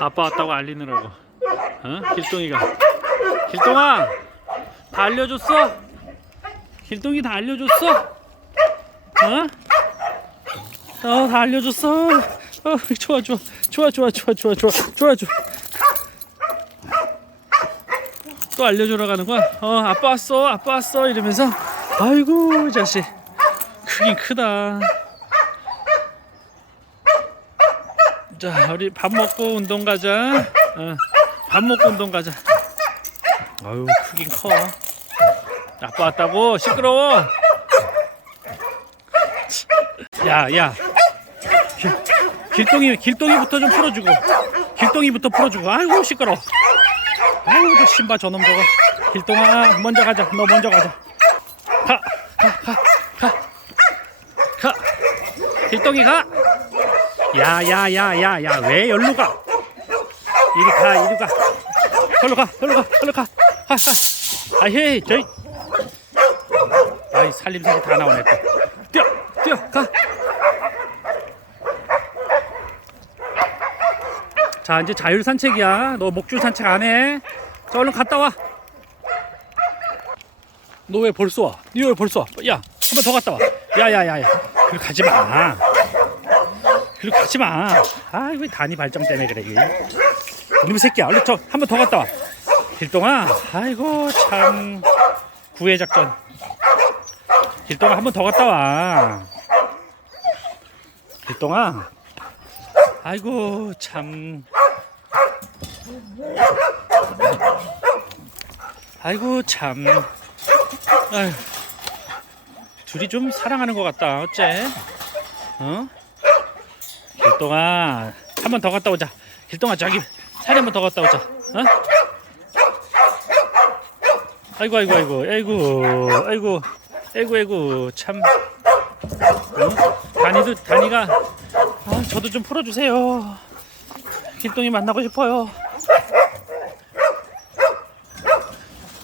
아빠 왔다고 알리느라고. 어? 길동이가. 길동아! 다 알려줬어? 길동이 다 알려줬어? 어? 어, 다 알려줬어. 어, 좋아, 좋아. 좋아, 좋아, 좋아, 좋아, 좋아, 좋아, 좋아. 또 알려주러 가는 거야? 어, 아빠 왔어, 아빠 왔어. 이러면서. 아이고, 자식. 크긴 크다. 자, 우리 밥 먹고 운동 가자. 어, 밥 먹고 운동 가자. 아유, 크긴 커. 아빠 왔다고 시끄러워. 야, 야. 길, 길동이 길동이부터 좀 풀어주고. 길동이부터 풀어주고. 아이고 시끄러. 아이고 저 신바 저놈 저거. 길동아 먼저 가자. 너 먼저 가자. 가, 가, 가, 가, 가. 길동이 가. 야야야야야 왜 열로 가? 이리 가 이리 가. 절로 가 절로 가 절로 가. 하, 하. 아헤이 저희. 아이 살림살이 다 나오네 또. 뛰어 뛰어 가. 자 이제 자율 산책이야. 너 목줄 산책 안 해? 자 얼른 갔다 와. 너 왜 벌써 와? 니 왜 벌써 와? 야, 한 번 더 갔다 와. 야 야 야 야. 그리 가지 마. 그리 가지 마. 아이고 이 단위 발정 때문에 그래. 이놈의 새끼야. 얼른 저 한 번 더 갔다 와. 길동아. 아이고 참 구애 작전. 길동아 한 번 더 갔다 와. 길동아. 아이고 참. 아이고 참. 아휴. 둘이 좀 사랑하는 것 같다. 어째? 어? 길동아 한 번 더 갔다 오자. 길동아 저기 산에 한번 더 갔다 오자. 어? 아이고 아이고 아이고 아이고 아이고 아이고 아이고 참. 어? 단이도 단이가 아 저도 좀 풀어주세요. 길동이 만나고 싶어요.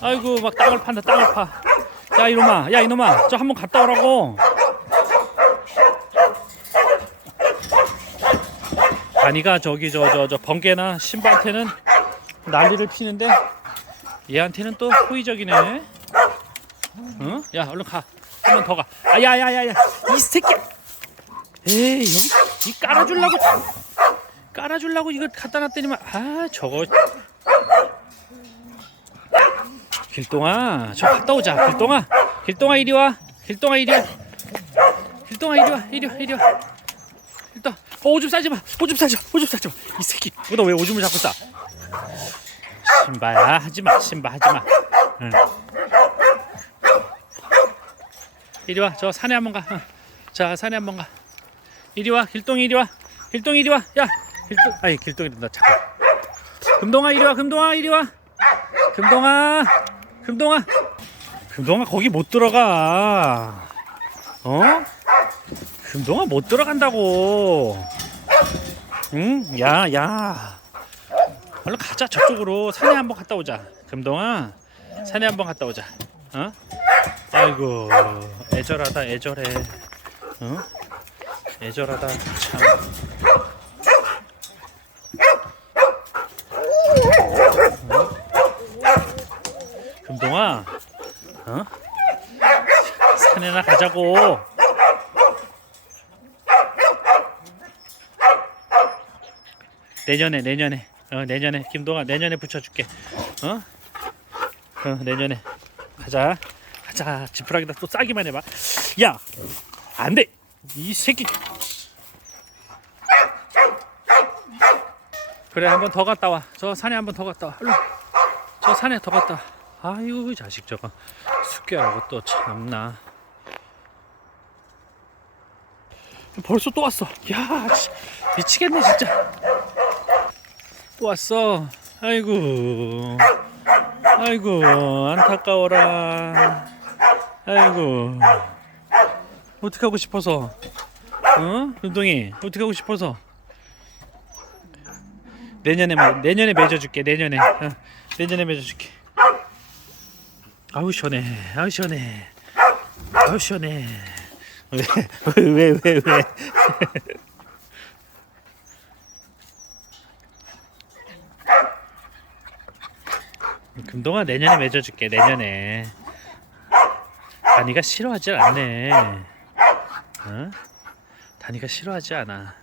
아이고 막 땅을 판다 땅을 파. 야 이놈아 야 이놈아 저 한번 갔다 오라고. 단이가 저기 저 저 저 번개나 신바한테는 난리를 피는데 얘한테는 또 호의적이네. 응? 야 얼른 가. 한 번 더 가. 아 야야야야. 이 새끼. 에이 여기 이 깔아주려고. 깔아주려고 이거 갖다 놨더니만. 아 저거. 길동아 저 갔다 오자. 길동아. 길동아 이리 와. 길동아 이리 와. 길동아 이리 와. 이리 와 이리 와 일단 어, 오줌 싸지 마. 오줌 싸지 마. 오줌 싸지 마 이 새끼. 너 왜 오줌을 자꾸 싸? 신바야 하지 마. 신바 하지 마. 응. 이리 와. 저 산에 한번 가. 어. 자 산에 한번 가. 이리 와. 길동이 이리 와. 길동이 이리 와 야 길동 아니 길동이 나 자꾸. 금동아 이리 와. 금동아 이리 와. 금동아 금동아. 금동아 거기 못 들어가. 어 금동아 못 들어간다고. 응? 야 야. 얼른 가자 저쪽으로. 산에 한번 갔다 오자 금동아. 산에 한번 갔다 오자. 어? 아이고 애절하다 애절해. 어? 애절하다 참. 금동아, 어? 산에나 가자고. 내년에 내년에 어 내년에 김동아 내년에 붙여줄게. 어? 어 내년에 가자 가자 지푸라기다 또 싸기만 해봐. 야 안돼 이 새끼. 그래 한 번 더 갔다 와. 저 산에 한 번 더 갔다 와. 얼른. 저 산에 더 갔다. 와. 아유 이 자식 저거 숙개하고 또 참나. 벌써 또 왔어. 야 씨, 미치겠네 진짜. 또 왔어. 아이고. 아이고 안타까워라. 아이고. 어떻게 하고 싶어서? 어? 눈동이 어떻게 하고 싶어서? 내년에 뭐 내년에 맺어줄게 내년에 어, 내년에 맺어줄게 아우 시원해 아우 시원해 아우 시원해 왜 왜 왜 왜 금동아 내년에 맺어줄게 내년에. 다니가 싫어하지 않네. 어? 다니가 싫어하지 않아.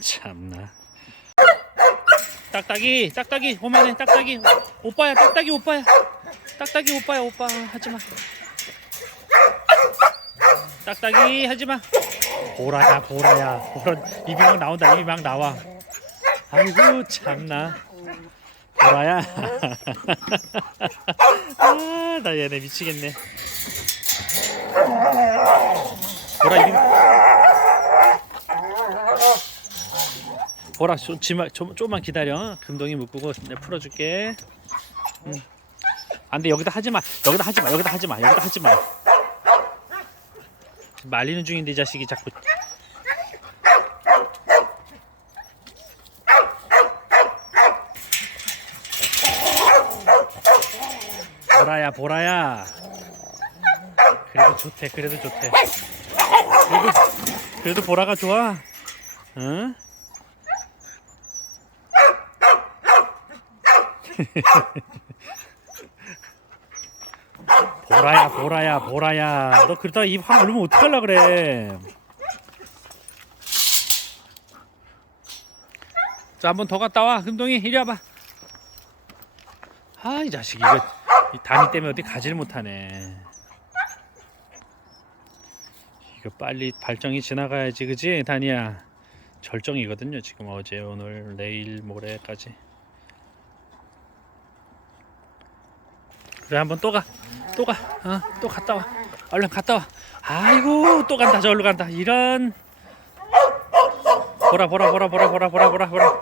참나. 딱딱이 딱딱이 오만해 딱딱이. 오빠야 딱딱이 오빠야. 딱딱이 오빠야 오빠. 하지마 딱딱이 하지마. 보라야 보라야. 보라 입이 막 나온다 입이 막 나와. 아이고 참나. 보라야. 아나 얘네 미치겠네. 보라 입이 보라 좀, 지마, 좀, 좀만 기다려. 금동이 묶고 내가 풀어줄게. 응. 안돼 여기다 하지마. 여기다 하지마. 여기다 하지마. 여기다 하지마 말리는 중인데 이 자식이 자꾸. 보라야 보라야. 그래도 좋대 그래도 좋대. 그래도, 그래도 보라가 좋아? 응? 보라야 보라야 보라야. 너 그러다가 입확 물면 어떡할라 그래? 자 한 번 더 갔다 와. 금동이 이리 와봐. 아 이 자식 이거 이 다니 때문에 어디 가지를 못하네. 이거 빨리 발정이 지나가야지 그지? 다니야. 절정이거든요 지금 어제 오늘 내일 모레까지. 그래 한번 또 가. 또 가. 어, 또 갔다 와. 얼른 갔다 와. 아이고, 또 간다. 저기로 간다. 이런. 보라, 보라, 보라, 보라, 보라, 보라, 보라, 보라.